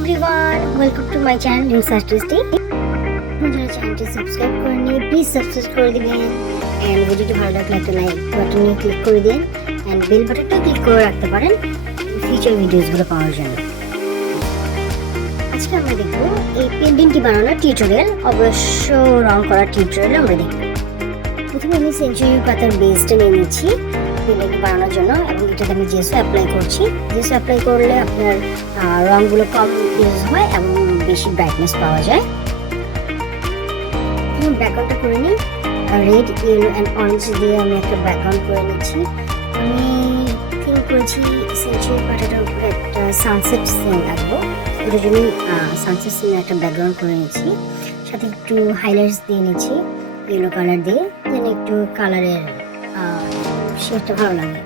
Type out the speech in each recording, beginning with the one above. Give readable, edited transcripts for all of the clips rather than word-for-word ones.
everyone, welcome to my channel News Artistic. যারা চ্যানেলটি subscribe করেননি প্লিজ সাবস্ক্রাইব করে দিবেন এন্ড ভিডিওটি ভালো লাগলে একটা লাইক বাটনে ক্লিক করে দিন এন্ড বেল বাটনটা ক্লিক করে রাখতে পারেন ফিউচার ভিডিওসগুলো পাওয়ার জন্য। আজকে আমরা দেখব এই পেন্ডিংটি বানানোর টিউটোরিয়াল, অবশ্য রং করার টিউটোরিয়াল আমরা দেখব। প্রথমে আমি সেঞ্চুরি পাতার বেসটা নিয়ে নিচ্ছি পেন্ডিং বানানোর জন্য এবং এটাতে আমি জেসো অ্যাপ্লাই করছি। জেসো অ্যাপ্লাই করলে আপনার রঙগুলো কম ইউজ হয় এবং বেশি ব্রাইটনেস পাওয়া যায়। ব্যাকগ্রাউন্ডটা করে নিই, রেড, ইয়েলো অ্যান্ড অরেঞ্জ দিয়ে আমি একটা ব্যাকগ্রাউন্ড করে নিচ্ছি। আমি থিঙ্ক করেছি সেঞ্চুরি পাতাটার উপরে একটা সানসেট সিন রাখবো, ওটার জন্য সানসেট সিনের একটা ব্যাকগ্রাউন্ড করে নিচ্ছি। সাথে একটু হাইলাইটস দিয়ে নিচ্ছি ইয়েলো কালার দিয়ে, যেন একটু কালারের শেডটা ভালো লাগে।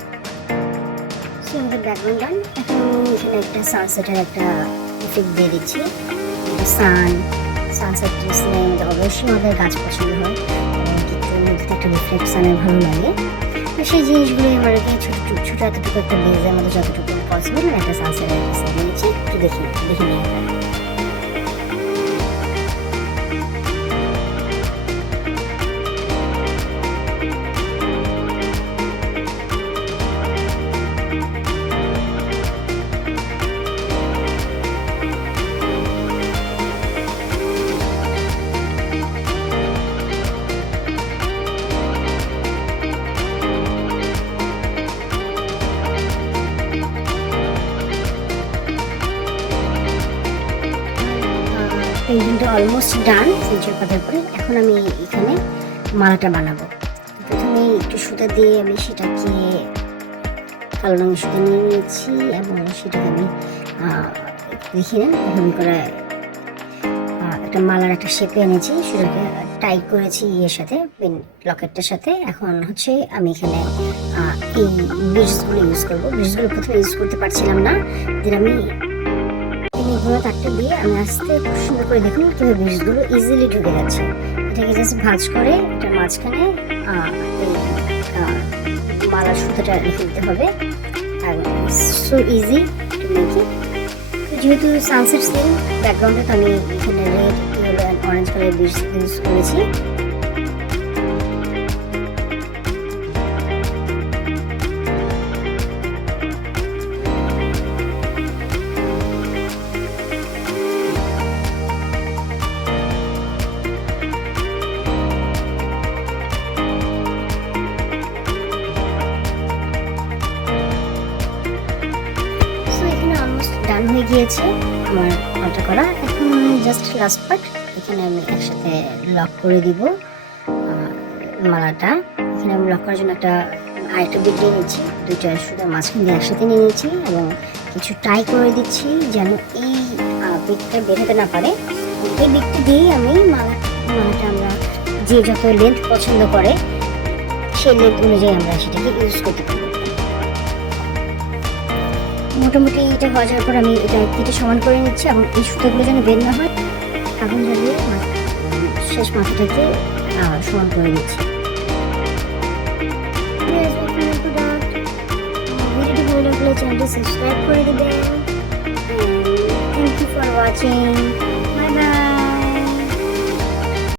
সো আমাদের ব্যাকগ্রাউন্ড ডান। এখন এখানে একটা সানসেটের একটা ইফেক্ট দিয়ে দিচ্ছি। সানসেট সিনের মধ্যে অবশ্যই আমাদের গাছ পছন্দ হয় এবং কিছুর মধ্যে একটা রিফ্লেকশনের ভালো লাগে। তো সেই জিনিসগুলো আমাদেরকে ছোটো ছোটো এতটুকু একটা বেজের মধ্যে যতটুকু পসিবল একটা সানসেটের একটা সিন নিয়েছি, একটু দেখে নিয়ে পেন্টিংটা অলমোস্ট ডান সেঞ্চুরি পাতার পরে। এখন আমি এখানে মালাটা বানাবো। প্রথমে একটু সুতা দিয়ে আমি সেটাকে কালো রঙের সুতা নিয়ে নিয়েছি এবং সেটাকে আমি দেখে নেন এভাবে করে একটা মালার একটা শেপে এনেছি, সেটাকে টাই করেছি ইয়ের সাথে, লকেটটার সাথে। এখন হচ্ছে আমি এখানে এই ব্রিজগুলো ইউজ করবো। ব্রিজগুলো প্রথমে ইউজ করতে পারছিলাম না, যেটা আমি ঘোরা তারটা দিয়ে আমি আস্তে খুব সুন্দর করে দেখুন কীভাবে বীজগুলো ইজিলি ঢুকে যাচ্ছে। এটাকে জাস্ট ভাঁজ করে এটার মাঝখানে এই মালার সুতোটা রেখে দিতে হবে। আর so easy to make it. যেহেতু সানসেট সিন ব্যাকগ্রাউন্ডে, তো আমি এখানে রেড, ইয়েলো অ্যান্ড অরেঞ্জ কালারের বীজ ইউজ করেছি। ডান হয়ে গিয়েছে আমার অল্টার করা। এখন জাস্ট লাস্ট পার্ট এখানে আমি একসাথে লক করে দিব মালাটা। এখানে আমি লক করার জন্য আরেকটা বিট দিয়ে নিচ্ছি, দুইটা সুতা মাঝখান দিয়ে একসাথে নিয়ে নিচ্ছি এবং কিছু টাই করে দিচ্ছি যেন এই বিটটা বের হতে না পারে। এই বিটটা দিয়েই আমি মালাটা আমরা যে যত লেন্থ পছন্দ করে সেই লেন্থ অনুযায়ী আমরা সেটাকে ইউজ করতে পারি। মোটামুটি এটা হয়ে যাওয়ার পর আমি এটা কেটে সমান করে নিচ্ছি এবং এই সুতোগুলো যেন বের না হয় আগুন জ্বালিয়ে শেষ মাথাটাকে সমান করে নিচ্ছি। ভিডিওটি ভালো লাগলে চ্যানেলটি সাবস্ক্রাইব করে দেবেন। Thank you for watching.